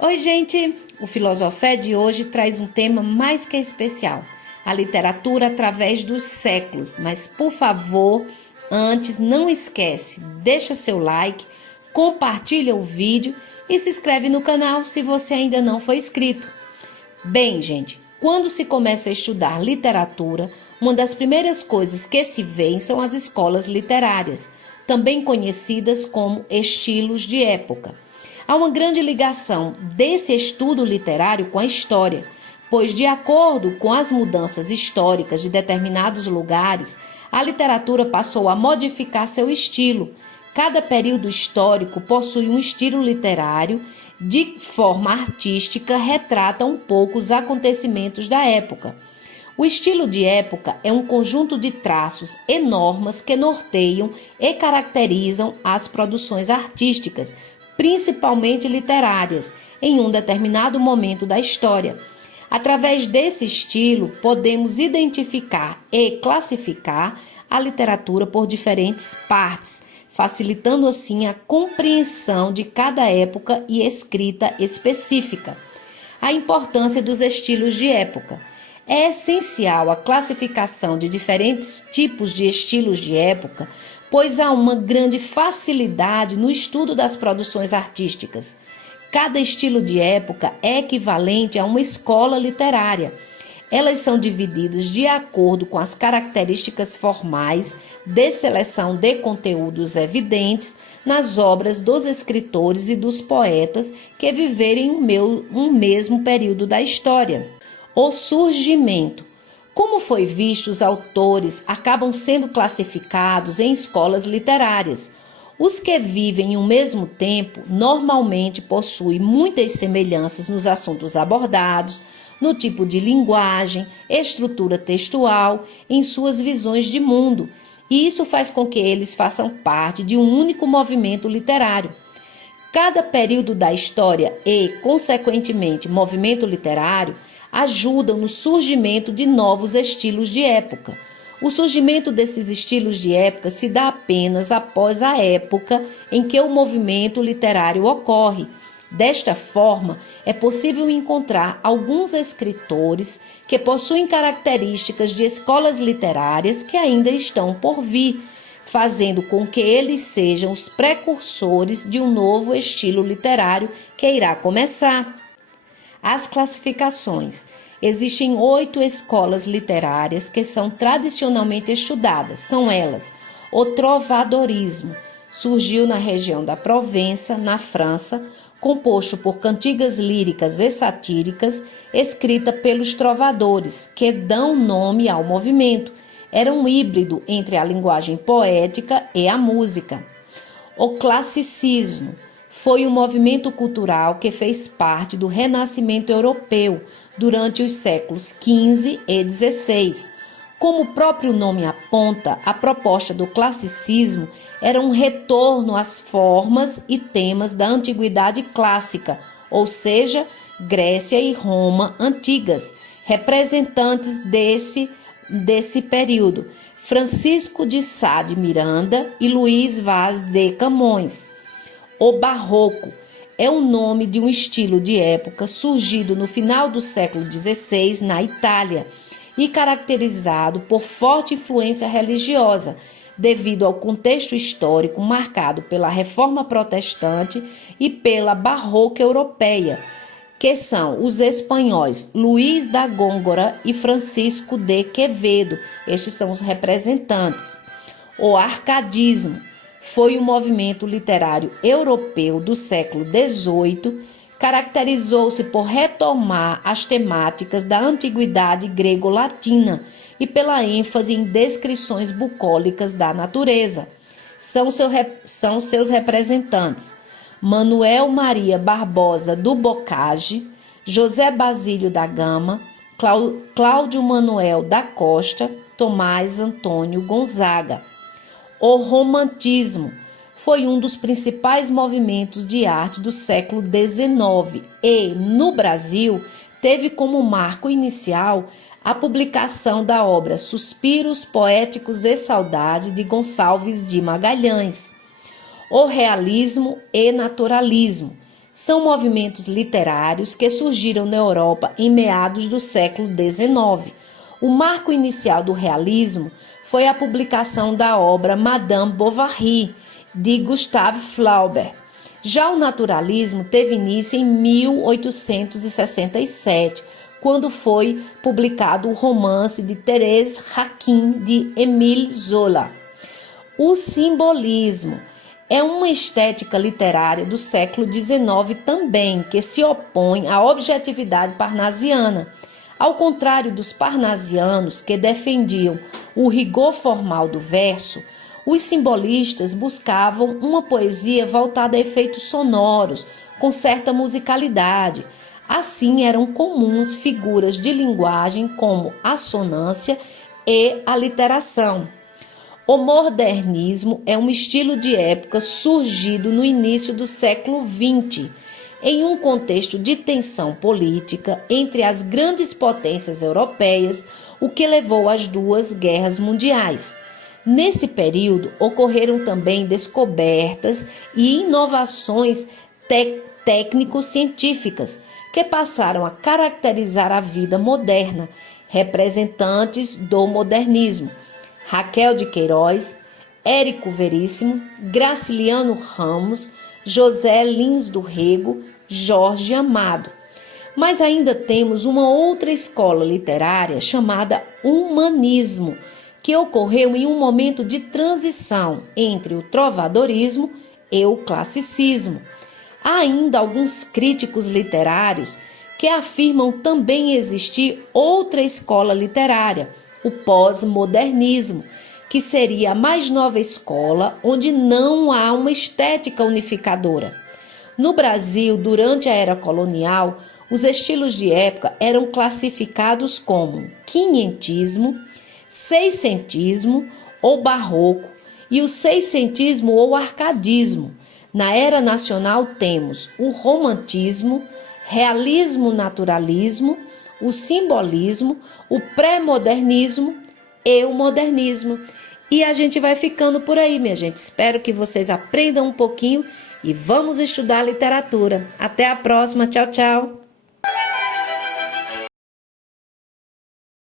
Oi, gente! O Filosofé de hoje traz um tema mais que especial: a literatura através dos séculos. Mas, por favor, antes não esquece, deixa seu like, compartilha o vídeo e se inscreve no canal se você ainda não foi inscrito. Bem, gente, quando se começa a estudar literatura, uma das primeiras coisas que se vê são as escolas literárias, também conhecidas como estilos de época. Há uma grande ligação desse estudo literário com a história, pois, de acordo com as mudanças históricas de determinados lugares, a literatura passou a modificar seu estilo. Cada período histórico possui um estilo literário, de forma artística, retrata um pouco os acontecimentos da época. O estilo de época é um conjunto de traços e normas que norteiam e caracterizam as produções artísticas, principalmente literárias, em um determinado momento da história. Através desse estilo, podemos identificar e classificar a literatura por diferentes partes, facilitando assim a compreensão de cada época e escrita específica. A importância dos estilos de época. É essencial a classificação de diferentes tipos de estilos de época, pois há uma grande facilidade no estudo das produções artísticas. Cada estilo de época é equivalente a uma escola literária. Elas são divididas de acordo com as características formais de seleção de conteúdos evidentes nas obras dos escritores e dos poetas que viverem um mesmo período da história. O surgimento. Como foi visto, os autores acabam sendo classificados em escolas literárias. Os que vivem em um mesmo tempo normalmente possuem muitas semelhanças nos assuntos abordados, no tipo de linguagem, estrutura textual, em suas visões de mundo, e isso faz com que eles façam parte de um único movimento literário. Cada período da história e, consequentemente, movimento literário ajudam no surgimento de novos estilos de época. O surgimento desses estilos de época se dá apenas após a época em que o movimento literário ocorre. Desta forma, é possível encontrar alguns escritores que possuem características de escolas literárias que ainda estão por vir, fazendo com que eles sejam os precursores de um novo estilo literário que irá começar. As classificações. Existem 8 escolas literárias que são tradicionalmente estudadas. São elas: o trovadorismo, surgiu na região da Provença, na França, composto por cantigas líricas e satíricas, escrita pelos trovadores, que dão nome ao movimento. Era um híbrido entre a linguagem poética e a música. O classicismo foi um movimento cultural que fez parte do Renascimento europeu durante os séculos XV e XVI. Como o próprio nome aponta, a proposta do classicismo era um retorno às formas e temas da antiguidade clássica, ou seja, Grécia e Roma antigas, representantes desse período, Francisco de Sá de Miranda e Luís Vaz de Camões. O barroco é o nome de um estilo de época surgido no final do século XVI na Itália e caracterizado por forte influência religiosa, devido ao contexto histórico marcado pela Reforma Protestante e pela Barroca Europeia, que são os espanhóis Luís da Góngora e Francisco de Quevedo. Estes são os representantes. O arcadismo foi um movimento literário europeu do século XVIII, caracterizou-se por retomar as temáticas da antiguidade grego-latina e pela ênfase em descrições bucólicas da natureza. São seus representantes: Manuel Maria Barbosa do Bocage, José Basílio da Gama, Cláudio Manuel da Costa, Tomás Antônio Gonzaga. O romantismo foi um dos principais movimentos de arte do século XIX e, no Brasil, teve como marco inicial a publicação da obra Suspiros Poéticos e Saudade de Gonçalves de Magalhães. O realismo e naturalismo São movimentos literários que surgiram na Europa em meados do século XIX. O marco inicial do realismo foi a publicação da obra Madame Bovary, de Gustave Flaubert. Já o naturalismo teve início em 1867, quando foi publicado o romance de Thérèse Raquin, de Émile Zola. O simbolismo é uma estética literária do século XIX também, que se opõe à objetividade parnasiana. Ao contrário dos parnasianos, que defendiam o rigor formal do verso, os simbolistas buscavam uma poesia voltada a efeitos sonoros, com certa musicalidade. Assim, eram comuns figuras de linguagem como a sonância e a literação. O modernismo é um estilo de época surgido no início do século XX, em um contexto de tensão política entre as grandes potências europeias, o que levou às duas guerras mundiais. Nesse período, ocorreram também descobertas e inovações técnico-científicas que passaram a caracterizar a vida moderna. Representantes do modernismo: Raquel de Queiroz, Érico Veríssimo, Graciliano Ramos, José Lins do Rego, Jorge Amado. Mas ainda temos uma outra escola literária chamada humanismo, que ocorreu em um momento de transição entre o trovadorismo e o classicismo. Há ainda alguns críticos literários que afirmam também existir outra escola literária, o pós-modernismo, que seria a mais nova escola onde não há uma estética unificadora. No Brasil, durante a era colonial, os estilos de época eram classificados como quinhentismo, seiscentismo ou barroco e o seiscentismo ou arcadismo. Na era nacional temos o romantismo, realismo naturalismo, o simbolismo, o pré-modernismo e o modernismo. E a gente vai ficando por aí, minha gente. Espero que vocês aprendam um pouquinho e vamos estudar literatura. Até a próxima. Tchau, tchau.